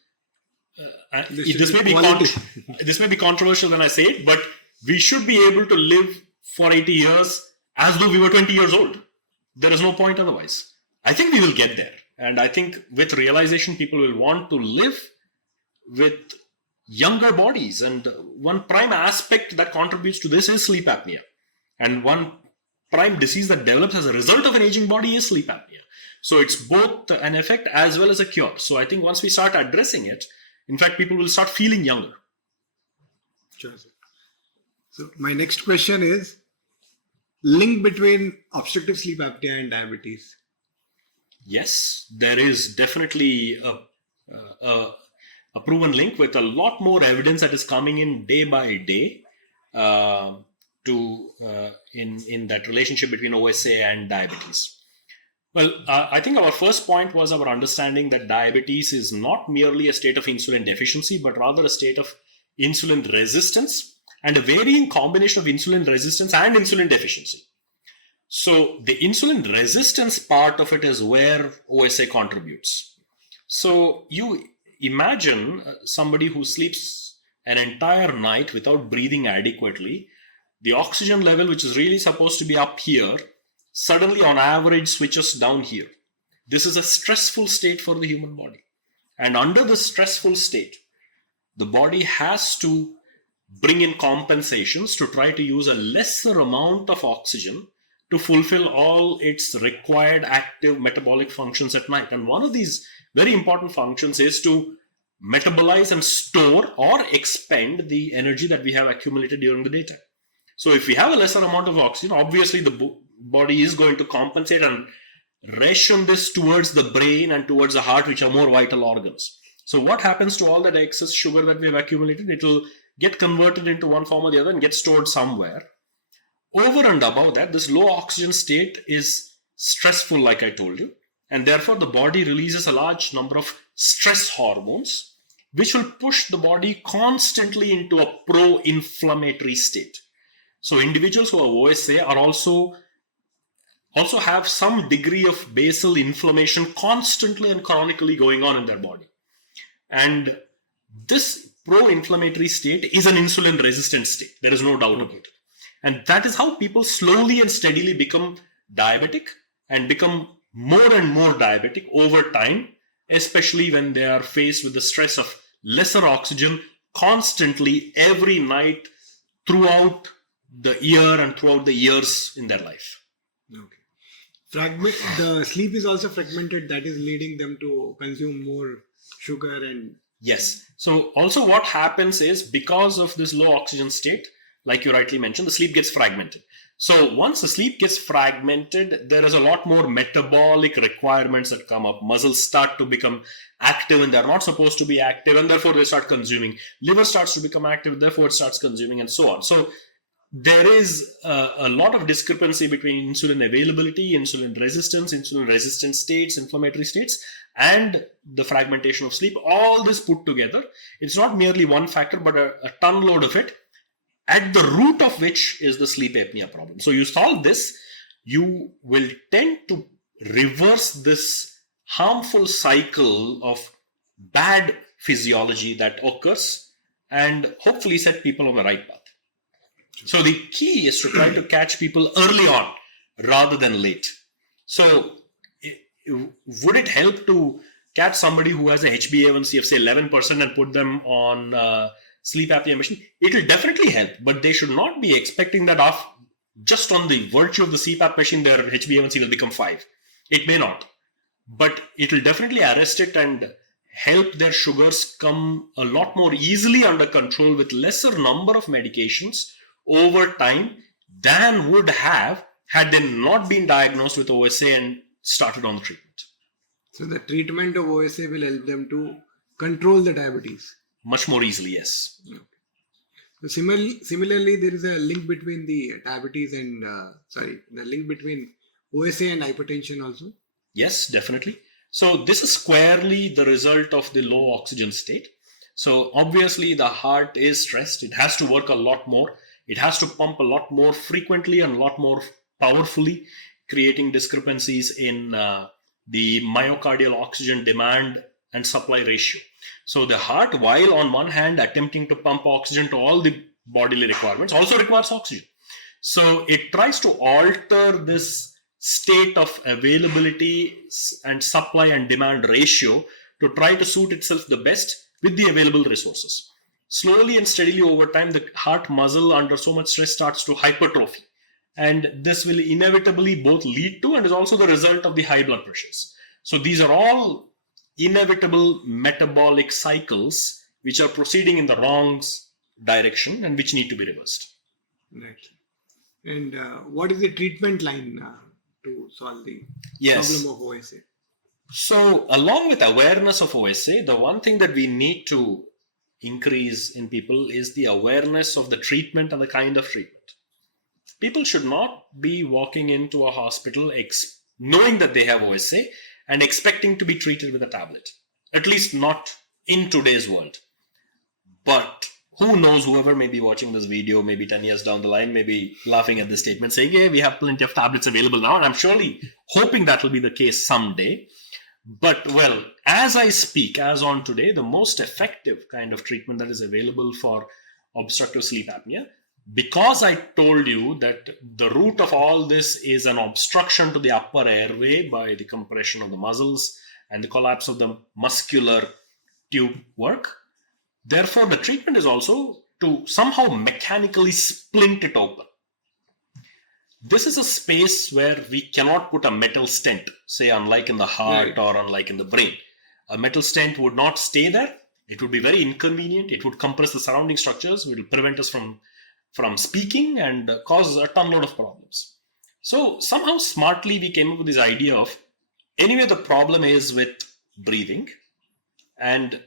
this may be controversial when I say it, but we should be able to live for 80 years as though we were 20 years old. There is no point otherwise. I think we will get there. And I think with realization, people will want to live with younger bodies. And one prime aspect that contributes to this is sleep apnea. And one prime disease that develops as a result of an aging body is sleep apnea. So it's both an effect as well as a cure. So I think once we start addressing it, in fact, people will start feeling younger. Sure. So my next question is link between obstructive sleep apnea and diabetes. Yes, there is definitely a proven link with a lot more evidence that is coming in day by day in that relationship between OSA and diabetes. Well, I think our first point was our understanding that diabetes is not merely a state of insulin deficiency, but rather a state of insulin resistance and a varying combination of insulin resistance and insulin deficiency. So the insulin resistance part of it is where OSA contributes. So you imagine somebody who sleeps an entire night without breathing adequately. The oxygen level, which is really supposed to be up here, suddenly on average switches down here. This is a stressful state for the human body. And under the stressful state, the body has to bring in compensations to try to use a lesser amount of oxygen to fulfill all its required active metabolic functions at night. And one of these very important functions is to metabolize and store or expend the energy that we have accumulated during the daytime. So if we have a lesser amount of oxygen, obviously the body is going to compensate and ration this towards the brain and towards the heart, which are more vital organs. So what happens to all that excess sugar that we have accumulated? It will get converted into one form or the other and get stored somewhere. Over and above that, this low oxygen state is stressful, like I told you, and therefore the body releases a large number of stress hormones, which will push the body constantly into a pro-inflammatory state. So individuals who have OSA are also have some degree of basal inflammation constantly and chronically going on in their body. And this pro-inflammatory state is an insulin-resistant state. There is no doubt about it. And that is how people slowly and steadily become diabetic and become more and more diabetic over time, especially when they are faced with the stress of lesser oxygen constantly every night throughout the year and throughout the years in their life. Okay. The sleep is also fragmented. That is leading them to consume more sugar and... Yes. So also what happens is because of this low oxygen state, like you rightly mentioned, the sleep gets fragmented. So once the sleep gets fragmented, there is a lot more metabolic requirements that come up. Muscles start to become active and they're not supposed to be active, and therefore they start consuming. Liver starts to become active, therefore it starts consuming, and so on. So there is a lot of discrepancy between insulin availability, insulin resistant states, inflammatory states, and the fragmentation of sleep. All this put together, it's not merely one factor, but a ton load of it, at the root of which is the sleep apnea problem. So you solve this, you will tend to reverse this harmful cycle of bad physiology that occurs and hopefully set people on the right path. So the key is to try to catch people early on rather than late. So would it help to catch somebody who has a HbA1c of say 11% and put them on sleep apnea machine? It will definitely help, but they should not be expecting that just on the virtue of the CPAP machine, their HbA1c will become 5. It may not, but it will definitely arrest it and help their sugars come a lot more easily under control with lesser number of medications over time than would have had they not been diagnosed with OSA and started on the treatment. So the treatment of OSA will help them to control the diabetes. Much more easily, yes. Okay. So similarly, there is a link between the diabetes and the link between OSA and hypertension also. Yes, definitely. So this is squarely the result of the low oxygen state. So obviously the heart is stressed. It has to work a lot more. It has to pump a lot more frequently and a lot more powerfully, creating discrepancies in the myocardial oxygen demand and supply ratio. So the heart, while on one hand attempting to pump oxygen to all the bodily requirements, also requires oxygen. So it tries to alter this state of availability and supply and demand ratio to try to suit itself the best with the available resources. Slowly and steadily over time, the heart muscle under so much stress starts to hypertrophy. And this will inevitably both lead to and is also the result of the high blood pressures. So these are all inevitable metabolic cycles which are proceeding in the wrong direction and which need to be reversed. Right. And what is the treatment line to solve the problem of OSA? So along with awareness of OSA, the one thing that we need to increase in people is the awareness of the treatment and the kind of treatment. People should not be walking into a hospital knowing that they have OSA and expecting to be treated with a tablet. At least not in today's world. But who knows, whoever may be watching this video, maybe 10 years down the line, may be laughing at this statement saying, hey, we have plenty of tablets available now. And I'm surely hoping that will be the case someday. But well, as I speak, as on today, the most effective kind of treatment that is available for obstructive sleep apnea, because I told you that the root of all this is an obstruction to the upper airway by the compression of the muscles and the collapse of the muscular tube work. Therefore, the treatment is also to somehow mechanically splint it open. This is a space where we cannot put a metal stent, say unlike in the heart or unlike in the brain. A metal stent would not stay there. It would be very inconvenient. It would compress the surrounding structures. It will prevent us from speaking and cause a ton load of problems. So somehow smartly we came up with this idea of, anyway, the problem is with breathing, and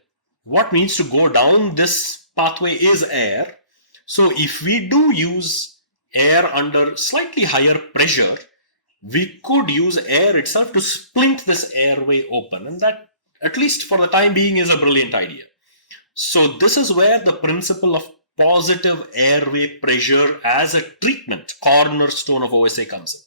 what needs to go down this pathway is air. So if we do use air under slightly higher pressure, we could use air itself to splint this airway open, and that, at least for the time being, is a brilliant idea. So this is where the principle of positive airway pressure as a treatment cornerstone of OSA comes in.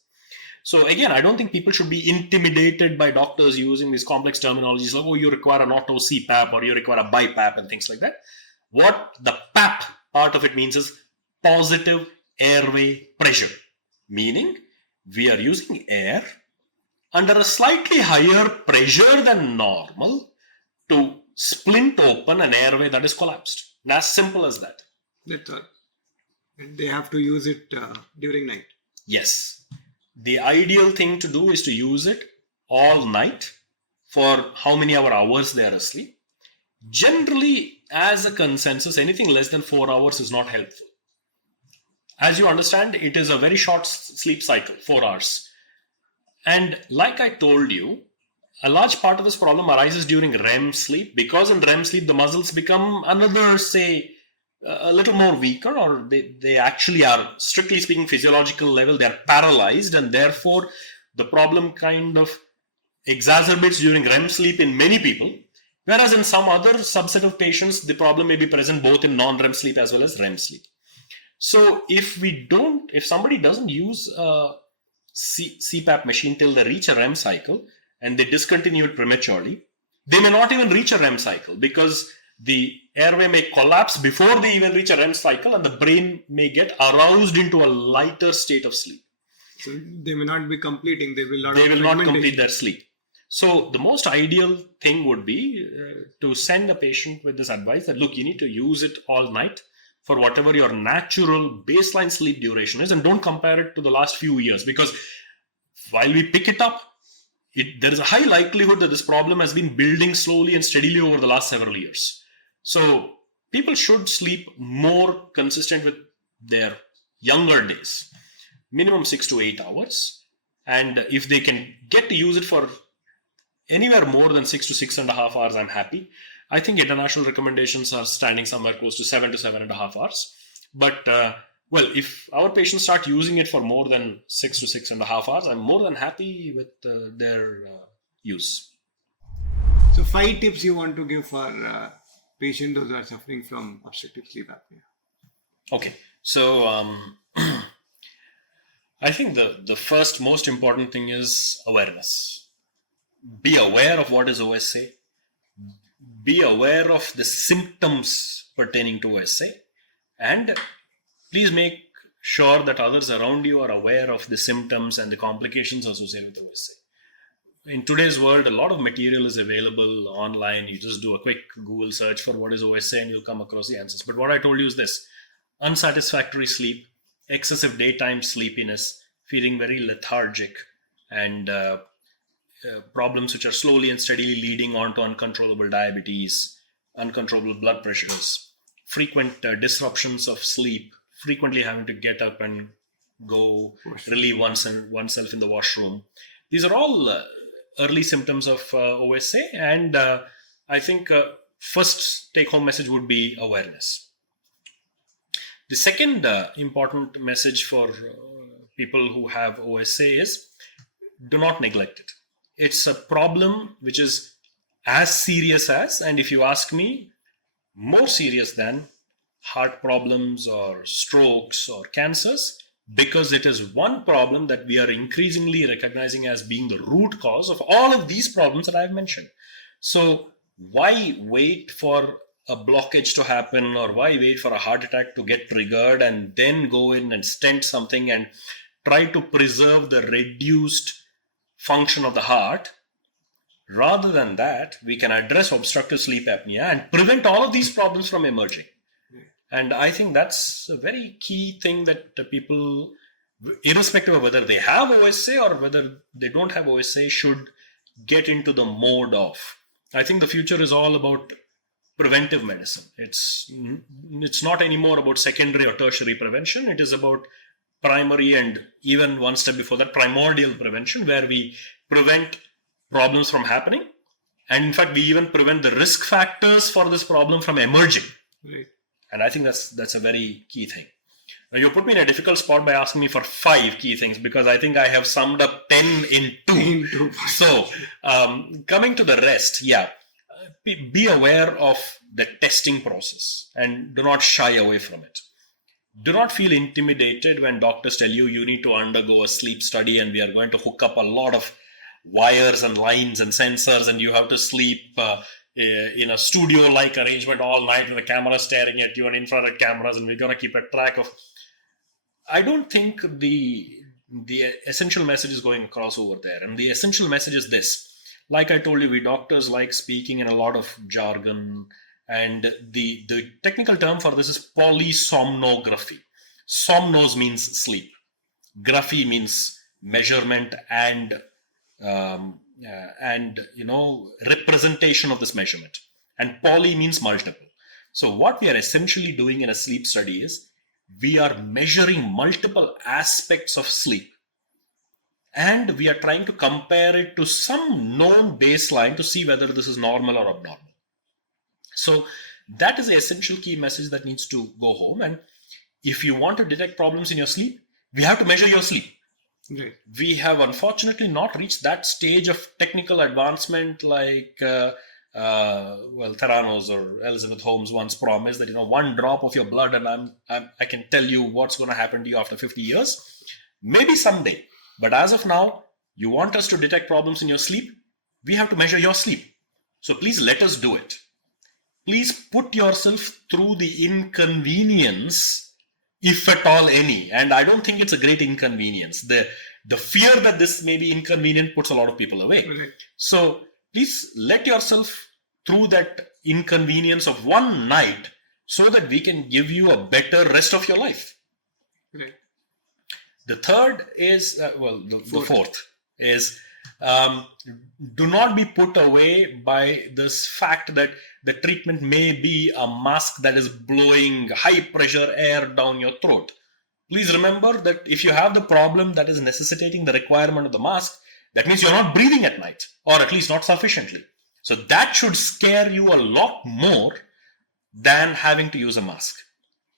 So again, I don't think people should be intimidated by doctors using these complex terminologies like, oh, you require an auto CPAP or you require a BiPAP and things like that. What the PAP part of it means is positive airway pressure, meaning we are using air under a slightly higher pressure than normal to splint open an airway that is collapsed. And as simple as that. That's all. And they have to use it during night. Yes. The ideal thing to do is to use it all night for how many hours they are asleep. Generally, as a consensus, anything less than 4 hours is not helpful. As you understand, it is a very short sleep cycle, 4 hours. And like I told you, a large part of this problem arises during REM sleep, because in REM sleep, the muscles become another, say, a little more weaker, or they actually are, strictly speaking, physiological level, they are paralyzed, and therefore the problem kind of exacerbates during REM sleep in many people, whereas in some other subset of patients the problem may be present both in non-REM sleep as well as REM sleep. So if somebody doesn't use a CPAP machine till they reach a REM cycle and they discontinue it prematurely, they may not even reach a REM cycle, because the airway may collapse before they even reach a REM cycle, and the brain may get aroused into a lighter state of sleep. So they may not be completing. They will not complete their sleep. So the most ideal thing would be to send a patient with this advice that, look, you need to use it all night for whatever your natural baseline sleep duration is, and don't compare it to the last few years, because while we pick it up, there is a high likelihood that this problem has been building slowly and steadily over the last several years. So people should sleep more consistent with their younger days, minimum 6 to 8 hours. And if they can get to use it for anywhere more than 6 to 6.5 hours, I'm happy. I think international recommendations are standing somewhere close to 7 to 7.5 hours. But if our patients start using it for more than 6 to 6.5 hours, I'm more than happy with their use. So 5 tips you want to give for patients who are suffering from obstructive sleep apnea. Okay, so I think the first most important thing is awareness. Be aware of what is OSA. Be aware of the symptoms pertaining to OSA, and please make sure that others around you are aware of the symptoms and the complications associated with OSA. In today's world, a lot of material is available online. You just do a quick Google search for what is OSA and you'll come across the answers. But what I told you is this: unsatisfactory sleep, excessive daytime sleepiness, feeling very lethargic, and problems which are slowly and steadily leading on to uncontrollable diabetes, uncontrollable blood pressures, frequent disruptions of sleep, frequently having to get up and go relieve oneself in the washroom. These are all early symptoms of OSA, and I think first take-home message would be awareness. The second important message for people who have OSA is, do not neglect it. It's a problem which is as serious as, and if you ask me, more serious than heart problems or strokes or cancers, because it is one problem that we are increasingly recognizing as being the root cause of all of these problems that I've mentioned. So why wait for a blockage to happen, or why wait for a heart attack to get triggered and then go in and stent something and try to preserve the reduced function of the heart? Rather than that, we can address obstructive sleep apnea and prevent all of these problems from emerging. And I think that's a very key thing that people, irrespective of whether they have OSA or whether they don't have OSA, should get into the mode of. I think the future is all about preventive medicine. It's not anymore about secondary or tertiary prevention. It is about primary, and even one step before that, primordial prevention, where we prevent problems from happening. And in fact, we even prevent the risk factors for this problem from emerging. Right. And I think that's a very key thing. Now, you put me in a difficult spot by asking me for 5 key things, because I think I have summed up 10 in 2. So coming to the rest, be aware of the testing process and do not shy away from it. Do not feel intimidated when doctors tell you need to undergo a sleep study and we are going to hook up a lot of wires and lines and sensors and you have to sleep in a studio-like arrangement all night with a camera staring at you and infrared cameras, and we're going to keep a track of. I don't think the essential message is going across over there. And the essential message is this. Like I told you, we doctors like speaking in a lot of jargon, and the technical term for this is polysomnography. Somnos means sleep. Graphy means measurement and representation of this measurement. And poly means multiple. So what we are essentially doing in a sleep study is we are measuring multiple aspects of sleep. And we are trying to compare it to some known baseline to see whether this is normal or abnormal. So That is the essential key message that needs to go home. And if you want to detect problems in your sleep, we have to measure your sleep. Right. We have unfortunately not reached that stage of technical advancement like Theranos or Elizabeth Holmes once promised that, one drop of your blood and I can tell you what's going to happen to you after 50 years. Maybe someday. But as of now, you want us to detect problems in your sleep, we have to measure your sleep. So please let us do it. Please put yourself through the inconvenience, if at all any. And I don't think it's a great inconvenience. The fear that this may be inconvenient puts a lot of people away. Right. So please let yourself through that inconvenience of one night so that we can give you a better rest of your life. Right. The third is, the fourth is, do not be put away by this fact that the treatment may be a mask that is blowing high pressure air down your throat. Please remember that if you have the problem that is necessitating the requirement of the mask, that means you're not breathing at night, or at least not sufficiently. So that should scare you a lot more than having to use a mask.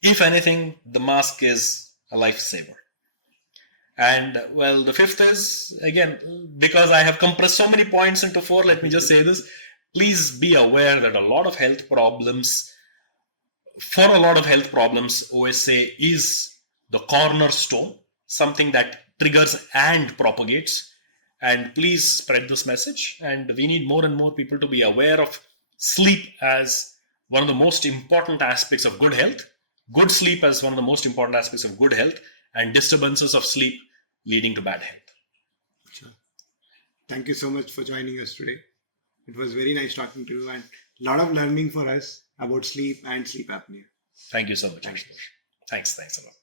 If anything, the mask is a lifesaver. And the fifth is, again, because I have compressed so many points into 4, let me just say this. Please be aware that for a lot of health problems, OSA is the cornerstone, something that triggers and propagates. And please spread this message. And we need more and more people to be aware of sleep as one of the most important aspects of good health, good sleep as one of the most important aspects of good health, and disturbances of sleep leading to bad health. Sure. Thank you so much for joining us today. It was very nice talking to you and a lot of learning for us about sleep and sleep apnea. Thank you so much. Thanks a lot.